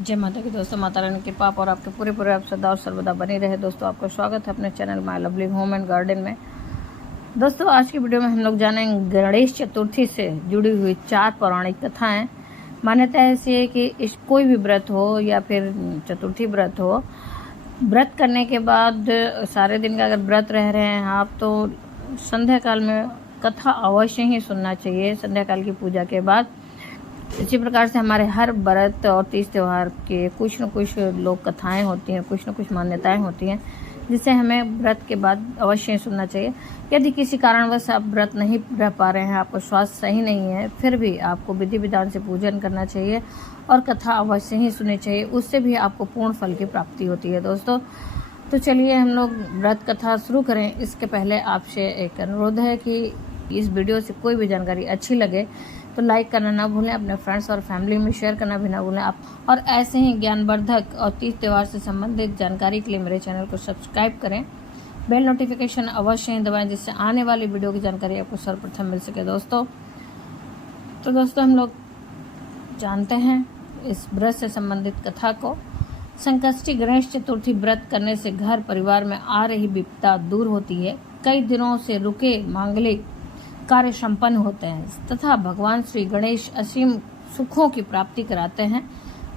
जय माता की दोस्तों, माता रानी की कृपा और आपके पूरे परिवार सदा और सर्वदा बनी रहे। दोस्तों, आपका स्वागत है अपने channel my lovely home and garden में। दोस्तों, आज की वीडियो में हम लोग जानेंगे गणेश चतुर्थी से जुड़ी हुई 4 पौराणिक कथाएं। मान्यता ऐसी है कि इस कोई भी व्रत हो या फिर चतुर्थी व्रत हो, व्रत करने के बाद सारे दिन का अगर व्रत रह रहे हैं आप, तो संध्या काल में कथा अवश्य ही सुनना चाहिए संध्या काल की पूजा के बाद। इसी प्रकार से हमारे हर व्रत और तीज त्यौहार के कुछ न कुछ लोक कथाएं होती हैं, कुछ न कुछ मान्यताएं होती हैं, जिसे हमें व्रत के बाद अवश्य सुनना चाहिए। यदि किसी कारणवश आप व्रत नहीं रह पा रहे हैं, आपको स्वास्थ्य सही नहीं है, फिर भी आपको विधि विधान से पूजन करना चाहिए और कथा अवश्य ही सुननी चाहिए। उससे भी आपको पूर्ण फल की प्राप्ति होती है। दोस्तों, तो चलिए हम लोग व्रत कथा शुरू करें। इसके पहले आपसे एक अनुरोध है कि इस वीडियो से कोई भी जानकारी अच्छी लगे तो लाइक करना ना भूलें, अपने फ्रेंड्स और फैमिली में शेयर करना भी ना भूलें। आप और ऐसे ही ज्ञानवर्धक और तीज त्यौहार से संबंधित जानकारी के लिए मेरे चैनल को सब्सक्राइब करें, बेल नोटिफिकेशन अवश्य ही दबाएं, जिससे आने वाली वीडियो की जानकारी आपको सर्वप्रथम मिल सके। दोस्तों, तो दोस्तों हम लोग जानते हैं इस व्रत से संबंधित कथा को। संकष्टी गणेश चतुर्थी व्रत करने से घर परिवार में आ रही विपदा दूर होती है, कई दिनों से रुके मांगलिक कार्य संपन्न होते हैं तथा भगवान श्री गणेश असीम सुखों की प्राप्ति कराते हैं।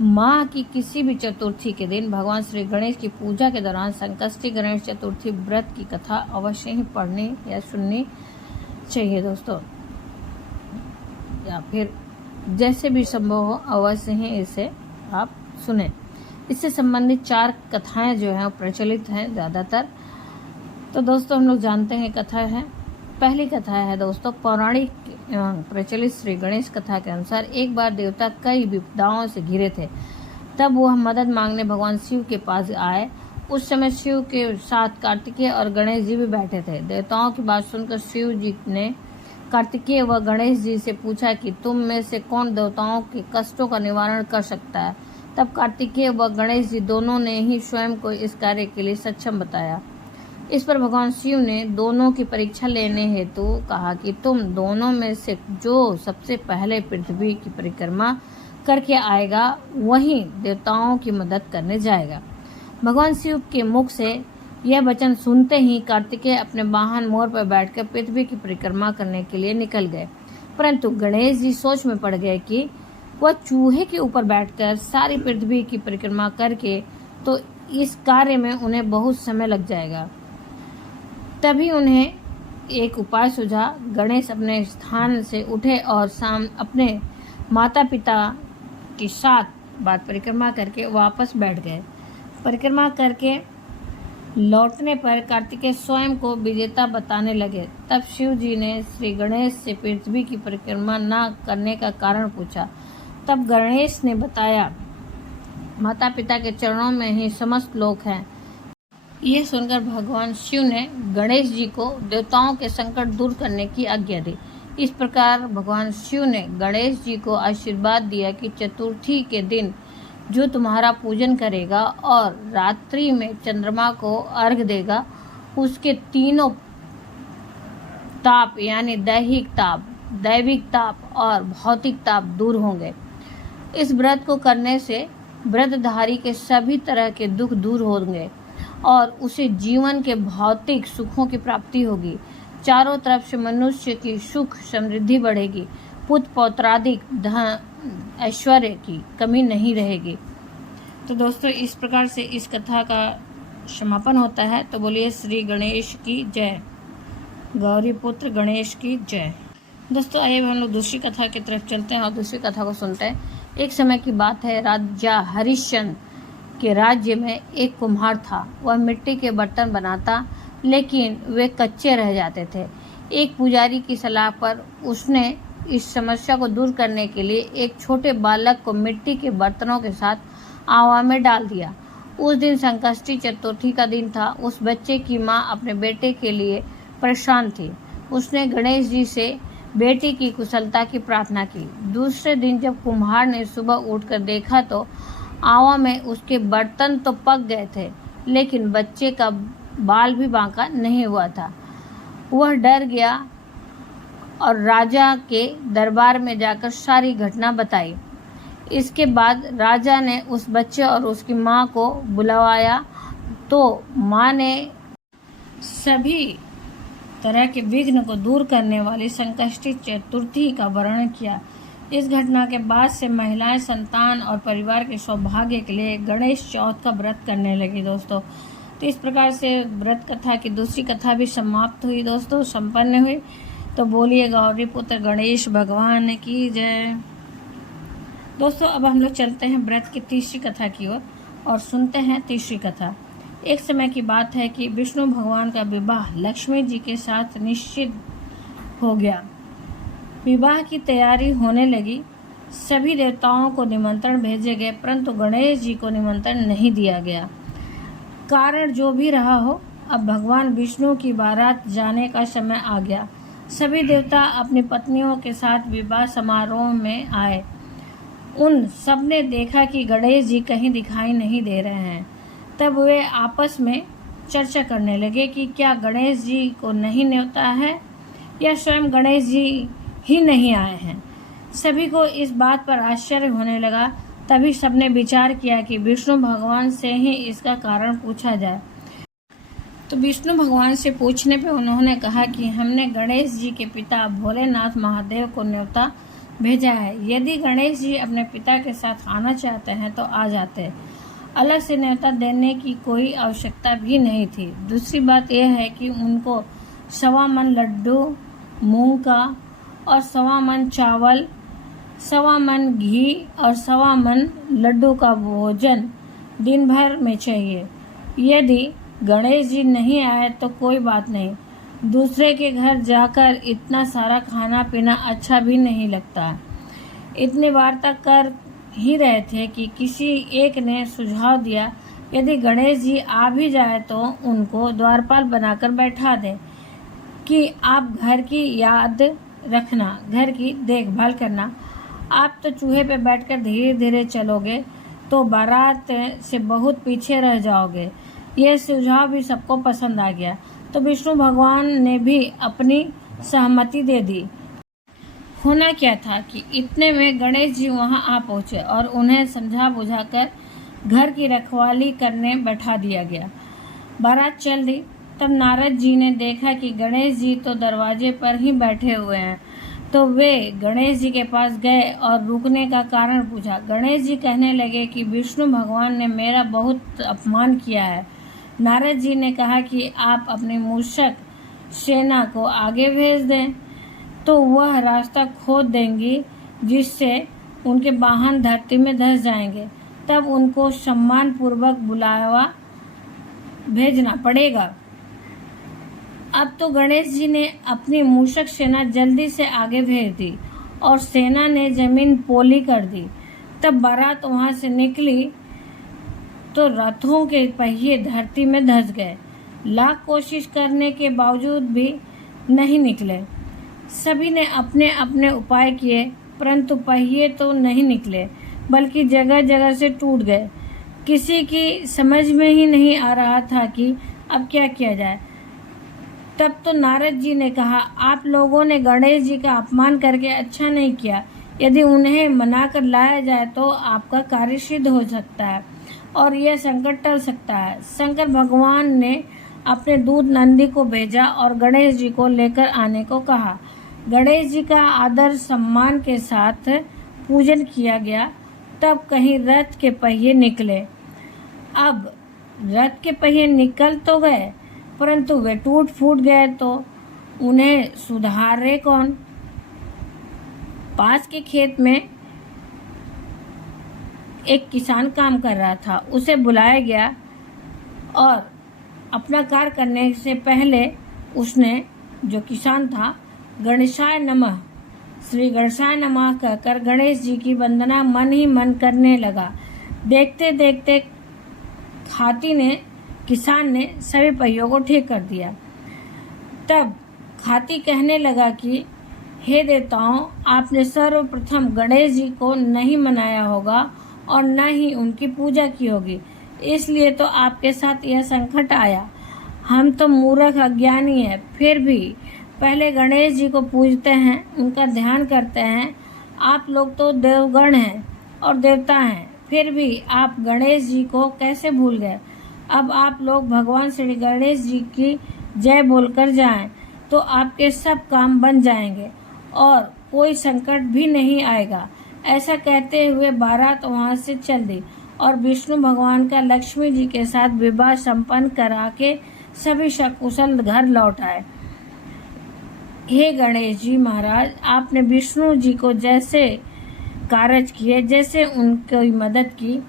माह की किसी भी चतुर्थी के दिन भगवान श्री गणेश की पूजा के दौरान संकष्टी गणेश चतुर्थी व्रत की कथा अवश्य ही पढ़नी या सुननी चाहिए। दोस्तों, या फिर जैसे भी संभव हो अवश्य ही इसे आप सुने। इससे संबंधित 4 कथाएं जो हैं प्रचलित हैं ज़्यादातर। तो दोस्तों हम लोग जानते हैं कथा है। पहली कथा है दोस्तों, पौराणिक प्रचलित श्री गणेश कथा के अनुसार एक बार देवता कई विपदाओं से घिरे थे। तब वह मदद मांगने भगवान शिव के पास आए। उस समय शिव के साथ कार्तिकेय और गणेश जी भी बैठे थे। देवताओं की बात सुनकर शिव जी ने कार्तिकेय व गणेश जी से पूछा कि तुम में से कौन देवताओं के कष्टों का निवारण कर सकता है। तब कार्तिकेय व गणेश जी दोनों ने ही स्वयं को इस कार्य के लिए सक्षम बताया। इस पर भगवान शिव ने दोनों की परीक्षा लेने हेतु कहा कि तुम दोनों में से जो सबसे पहले पृथ्वी की परिक्रमा करके आएगा वही देवताओं की मदद करने जाएगा। भगवान शिव के मुख से यह वचन सुनते ही कार्तिकेय अपने वाहन मोर पर बैठकर पृथ्वी की परिक्रमा करने के लिए निकल गए। परंतु गणेश जी सोच में पड़ गए कि वह चूहे के ऊपर बैठकर सारी पृथ्वी की परिक्रमा करके तो इस कार्य में उन्हें बहुत समय लग जाएगा। तभी उन्हें एक उपाय सूझा। गणेश अपने स्थान से उठे और अपने माता पिता के साथ बाद परिक्रमा करके वापस बैठ गए। परिक्रमा करके लौटने पर कार्तिकेय स्वयं को विजेता बताने लगे। तब शिव जी ने श्री गणेश से पृथ्वी की परिक्रमा न करने का कारण पूछा। तब गणेश ने बताया, माता पिता के चरणों में ही समस्त लोक हैं। यह सुनकर भगवान शिव ने गणेश जी को देवताओं के संकट दूर करने की आज्ञा दी। इस प्रकार भगवान शिव ने गणेश जी को आशीर्वाद दिया कि चतुर्थी के दिन जो तुम्हारा पूजन करेगा और रात्रि में चंद्रमा को अर्घ्य देगा, उसके तीनों ताप यानी दैहिक ताप, दैविक ताप और भौतिक ताप दूर होंगे। इस व्रत को करने से व्रतधारी के सभी तरह के दुख दूर होंगे और उसे जीवन के भौतिक सुखों की प्राप्ति होगी। चारों तरफ से मनुष्य की सुख समृद्धि बढ़ेगी, पुत्र पौत्रादिक धन ऐश्वर्य की कमी नहीं रहेगी। तो दोस्तों, इस प्रकार से इस कथा का समापन होता है। तो बोलिए श्री गणेश की जय, गौरी पुत्र गणेश की जय। दोस्तों, आइए हम लोग दूसरी कथा की तरफ चलते हैं और दूसरी कथा को सुनते हैं। एक समय की बात है, राजा हरिश्चंद्र के राज्य में एक कुम्हार था। वह मिट्टी के बर्तन बनाता, लेकिन वे कच्चे रह जाते थे। एक पुजारी की सलाह पर उसने इस समस्या को दूर करने के लिए एक छोटे बालक को मिट्टी के बर्तनों के साथ आवा में डाल दिया। उस दिन संकष्टी चतुर्थी का दिन था। उस बच्चे की माँ अपने बेटे के लिए परेशान थी। उसने गणेश जी से बेटी की कुशलता की प्रार्थना की। दूसरे दिन जब कुम्हार ने सुबह उठकर देखा तो आवा में उसके बर्तन तो पक गए थे, लेकिन बच्चे का बाल भी बांका नहीं हुआ था। वह डर गया और राजा के दरबार में जाकर सारी घटना बताई। इसके बाद राजा ने उस बच्चे और उसकी माँ को बुलवाया तो माँ ने सभी तरह के विघ्न को दूर करने वाली संकष्टी चतुर्थी का वर्णन किया। इस घटना के बाद से महिलाएं संतान और परिवार के सौभाग्य के लिए गणेश चौथ का व्रत करने लगी दोस्तों। तो इस प्रकार से व्रत कथा की दूसरी कथा भी समाप्त हुई दोस्तों, संपन्न हुई। तो बोलिए गौरी पुत्र गणेश भगवान की जय। दोस्तों अब हम लोग चलते हैं व्रत की तीसरी कथा की ओर और सुनते हैं तीसरी कथा। एक समय की बात है कि विष्णु भगवान का विवाह लक्ष्मी जी के साथ निश्चित हो गया। विवाह की तैयारी होने लगी। सभी देवताओं को निमंत्रण भेजे गए, परंतु गणेश जी को निमंत्रण नहीं दिया गया। कारण जो भी रहा हो, अब भगवान विष्णु की बारात जाने का समय आ गया। सभी देवता अपनी पत्नियों के साथ विवाह समारोह में आए। उन सब ने देखा कि गणेश जी कहीं दिखाई नहीं दे रहे हैं। तब वे आपस में चर्चा करने लगे कि क्या गणेश जी को नहीं न्योता है या स्वयं गणेश जी ही नहीं आए हैं। सभी को इस बात पर आश्चर्य होने लगा। तभी सबने विचार किया कि विष्णु भगवान से ही इसका कारण पूछा जाए। तो विष्णु भगवान से पूछने पे उन्होंने कहा कि हमने गणेश जी के पिता भोलेनाथ महादेव को न्योता भेजा है। यदि गणेश जी अपने पिता के साथ आना चाहते हैं तो आ जाते। अलग से न्योता देने की कोई आवश्यकता भी नहीं थी। दूसरी बात यह है कि उनको 1.25 मन लड्डू मूंग का और 1.25 मन चावल, 1.25 मन घी और 1.25 मन लड्डू का भोजन दिन भर में चाहिए। यदि गणेश जी नहीं आए तो कोई बात नहीं, दूसरे के घर जाकर इतना सारा खाना पीना अच्छा भी नहीं लगता। इतनी वार्ता कर ही रहे थे कि किसी एक ने सुझाव दिया, यदि गणेश जी आ भी जाए तो उनको द्वारपाल बनाकर बैठा दें कि आप घर की याद रखना, घर की देखभाल करना। आप तो चूहे पे बैठकर धीरे धीरे चलोगे तो बारात से बहुत पीछे रह जाओगे। यह सुझाव भी सबको पसंद आ गया। तो विष्णु भगवान ने भी अपनी सहमति दे दी। होना क्या था कि इतने में गणेश जी वहां आ पहुंचे और उन्हें समझा बुझाकर घर की रखवाली करने बैठा दिया गया। बारात चल दी। तब नारद जी ने देखा कि गणेश जी तो दरवाजे पर ही बैठे हुए हैं। तो वे गणेश जी के पास गए और रुकने का कारण पूछा। गणेश जी कहने लगे कि विष्णु भगवान ने मेरा बहुत अपमान किया है। नारद जी ने कहा कि आप अपनी मूषक सेना को आगे भेज दें तो वह रास्ता खोद देंगी, जिससे उनके वाहन धरती में धंस जाएंगे। तब उनको सम्मान पूर्वक बुलावा भेजना पड़ेगा। अब तो गणेश जी ने अपनी मूषक सेना जल्दी से आगे भेज दी और सेना ने जमीन पोली कर दी। तब बारात वहां से निकली तो रथों के पहिए धरती में धंस गए। लाख कोशिश करने के बावजूद भी नहीं निकले। सभी ने अपने अपने उपाय किए, परंतु पहिए तो नहीं निकले, बल्कि जगह जगह से टूट गए। किसी की समझ में ही नहीं आ रहा था कि अब क्या किया जाए। तब तो नारद जी ने कहा, आप लोगों ने गणेश जी का अपमान करके अच्छा नहीं किया। यदि उन्हें मनाकर लाया जाए तो आपका कार्य सिद्ध हो सकता है और यह संकट टल सकता है। शंकर भगवान ने अपने दूत नंदी को भेजा और गणेश जी को लेकर आने को कहा। गणेश जी का आदर सम्मान के साथ पूजन किया गया। तब कहीं रथ के पहिए निकले। अब रथ के पहिए निकल तो गए, परंतु वे टूट फूट गए तो उन्हें सुधारे कौन। पास के खेत में एक किसान काम कर रहा था। उसे बुलाया गया और अपना कार्य करने से पहले उसने, जो किसान था, गणेशाय नमः, श्री गणेशाय नमः कहकर गणेश जी की वंदना मन ही मन करने लगा। देखते देखते किसान ने सभी पहियों को ठीक कर दिया। तब खाती कहने लगा कि हे देवताओं, आपने सर्वप्रथम गणेश जी को नहीं मनाया होगा और न ही उनकी पूजा की होगी, इसलिए तो आपके साथ यह संकट आया। हम तो मूर्ख अज्ञानी है, फिर भी पहले गणेश जी को पूजते हैं, उनका ध्यान करते हैं। आप लोग तो देवगण हैं, और देवता हैं, फिर भी आप गणेश जी को कैसे भूल गए? अब आप लोग भगवान श्री गणेश जी की जय बोलकर जाएं तो आपके सब काम बन जाएंगे और कोई संकट भी नहीं आएगा। ऐसा कहते हुए बारात वहां से चल दी और विष्णु भगवान का लक्ष्मी जी के साथ विवाह संपन्न करा के सभी सकुशल घर लौट आए। हे गणेश जी महाराज, आपने विष्णु जी को जैसे कार्य किए, जैसे उनकी मदद की,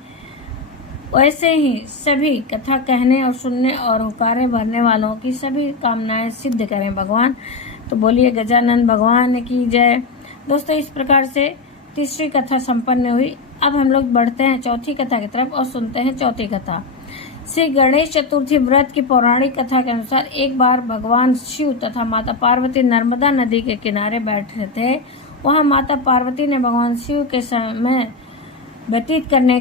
वैसे ही सभी कथा कहने और सुनने और हुकारे भरने वालों की सभी कामनाएं सिद्ध करें भगवान। तो बोलिए गजानन भगवान की जय। दोस्तों, इस प्रकार से तीसरी कथा संपन्न हुई। अब हम लोग बढ़ते हैं चौथी कथा की तरफ और सुनते हैं चौथी कथा। श्री गणेश चतुर्थी व्रत की पौराणिक कथा के अनुसार एक बार भगवान शिव तथा माता पार्वती नर्मदा नदी के किनारे बैठे थे। वहां माता पार्वती ने भगवान शिव के समय व्यतीत करने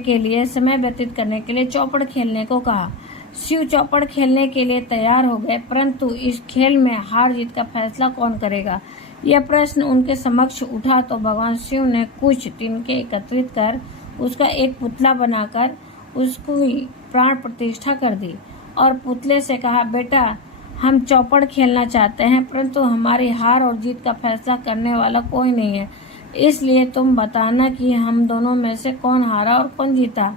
के लिए चौपड़ खेलने को कहा। शिव चौपड़ खेलने के लिए तैयार हो गए, परंतु इस खेल में हार जीत का फैसला कौन करेगा, यह प्रश्न उनके समक्ष उठा तो भगवान शिव ने कुछ तिनके एकत्रित कर उसका एक पुतला बनाकर उसकी प्राण प्रतिष्ठा कर दी और पुतले से कहा, बेटा, हम चौपड़ खेलना चाहते हैं, परंतु हमारी हार और जीत का फैसला करने वाला कोई नहीं है, इसलिए तुम बताना कि हम दोनों में से कौन हारा और कौन जीता।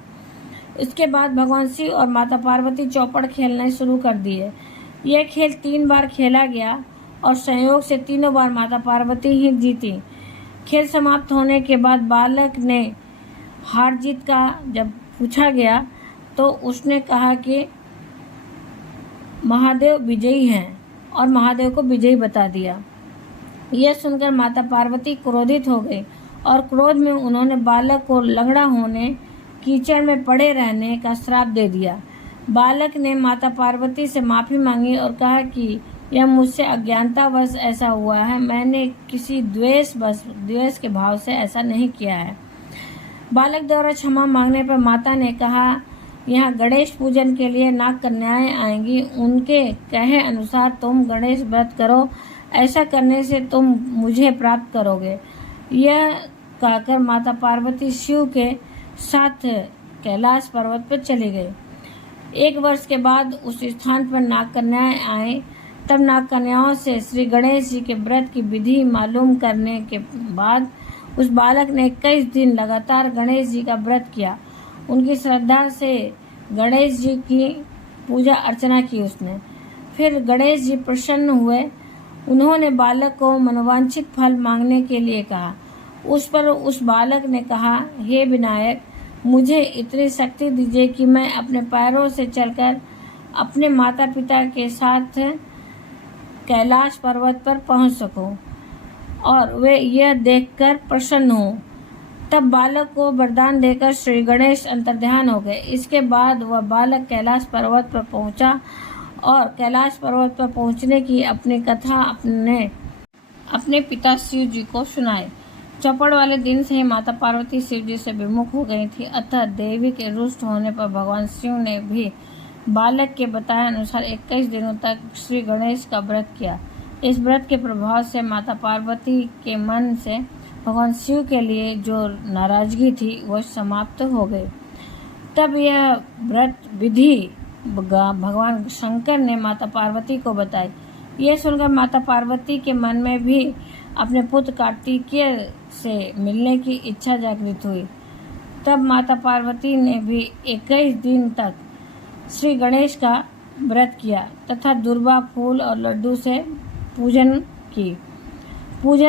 इसके बाद भगवान शिव और माता पार्वती चौपड़ खेलना शुरू कर दिए। यह खेल 3 बार खेला गया और संयोग से तीनों बार माता पार्वती ही जीती। खेल समाप्त होने के बाद बालक ने हार जीत का जब पूछा गया तो उसने कहा कि महादेव विजयी हैं और महादेव को विजयी बता दिया। यह सुनकर माता पार्वती क्रोधित हो गई और क्रोध में उन्होंने बालक को लंगड़ा होने, कीचड़ में पड़े रहने का श्राप दे दिया। बालक ने माता पार्वती से माफी मांगी और कहा कि यह मुझसे अज्ञानतावश ऐसा हुआ है, मैंने किसी द्वेष के भाव से ऐसा नहीं किया है। बालक द्वारा क्षमा मांगने पर माता ने कहा, यहाँ गणेश पूजन के लिए नाग कन्याएं आएंगी, उनके कहे अनुसार तुम गणेश व्रत करो, ऐसा करने से तुम मुझे प्राप्त करोगे। यह कहकर माता पार्वती शिव के साथ कैलाश पर्वत पर चली गई। 1 वर्ष के बाद उस स्थान पर नाग कन्याएं आए। तब नाग कन्याओं से श्री गणेश जी के व्रत की विधि मालूम करने के बाद उस बालक ने 21 दिन लगातार गणेश जी का व्रत किया। उनकी श्रद्धा से गणेश जी की पूजा अर्चना की उसने। फिर गणेश जी प्रसन्न हुए। उन्होंने बालक को मनोवांछित फल मांगने के लिए कहा। उस पर उस बालक ने कहा, हे विनायक, मुझे इतनी शक्ति दीजिए कि मैं अपने पैरों से चलकर अपने माता पिता के साथ कैलाश पर्वत पर पहुंच सकूं और वे यह देखकर प्रसन्न हों। तब बालक को वरदान देकर श्री गणेश अंतर्ध्यान हो गए। इसके बाद वह बालक कैलाश पर्वत पर पहुंचा और कैलाश पर्वत पर पहुंचने की अपनी कथा अपने पिता शिव जी को सुनाई। चौपड़ वाले दिन से ही माता पार्वती शिव जी से विमुख हो गई थी, अतः देवी के रुष्ट होने पर भगवान शिव ने भी बालक के बताए अनुसार 21 दिनों तक श्री गणेश का व्रत किया। इस व्रत के प्रभाव से माता पार्वती के मन से भगवान शिव के लिए जो नाराजगी थी वह समाप्त हो गई। तब यह व्रत विधि भगवान शंकर ने माता पार्वती को बताई। यह सुनकर माता पार्वती के मन में भी अपने पुत्र कार्तिकेय से मिलने की इच्छा जागृत हुई। तब माता पार्वती ने भी 21 दिन तक श्री गणेश का व्रत किया तथा दुर्वा फूल और लड्डू से पूजन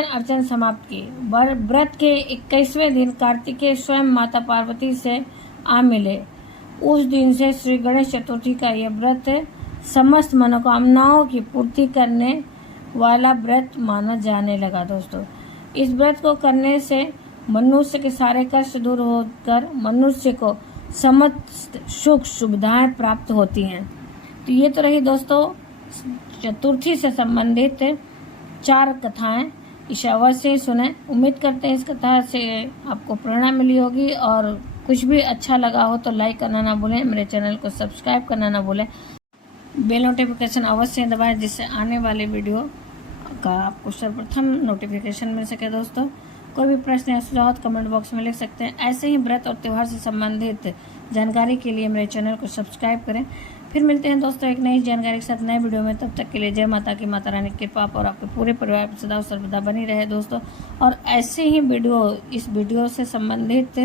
अर्चन समाप्त की। व्रत के 21वें दिन कार्तिकेय स्वयं माता पार्वती से आ मिले। उस दिन से श्री गणेश चतुर्थी का यह व्रत समस्त मनोकामनाओं की पूर्ति करने वाला व्रत माना जाने लगा। दोस्तों, इस व्रत को करने से मनुष्य के सारे कष्ट दूर होकर मनुष्य को समस्त सुख सुविधाएं प्राप्त होती हैं। तो ये तो रही दोस्तों चतुर्थी से संबंधित 4 कथाएं। इसे अवश्य सुने। उम्मीद करते हैं इस कथा से आपको प्रेरणा मिली होगी और कुछ भी अच्छा लगा हो तो लाइक करना ना भूलें, मेरे चैनल को सब्सक्राइब करना ना भूलें, बेल नोटिफिकेशन अवश्य दबाएं जिससे आने वाले वीडियो का आपको सर्वप्रथम नोटिफिकेशन मिल सके। दोस्तों, कोई भी प्रश्न या सुझाव कमेंट बॉक्स में लिख सकते हैं। ऐसे ही व्रत और त्यौहार से संबंधित जानकारी के लिए मेरे चैनल को सब्सक्राइब करें। फिर मिलते हैं दोस्तों एक नई जानकारी के साथ नए वीडियो में। तब तक के लिए जय माता की, माता रानी की कृपा और आपके पूरे परिवार पर सदा सर्वदा बनी रहे दोस्तों। और ऐसे ही इस वीडियो से संबंधित,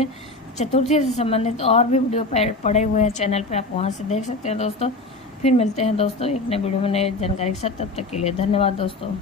चतुर्थी से संबंधित और भी वीडियो पड़े हुए हैं चैनल पे, आप वहाँ से देख सकते हैं दोस्तों। फिर मिलते हैं दोस्तों एक नए वीडियो में नई जानकारी के साथ। तब तक के लिए धन्यवाद दोस्तों।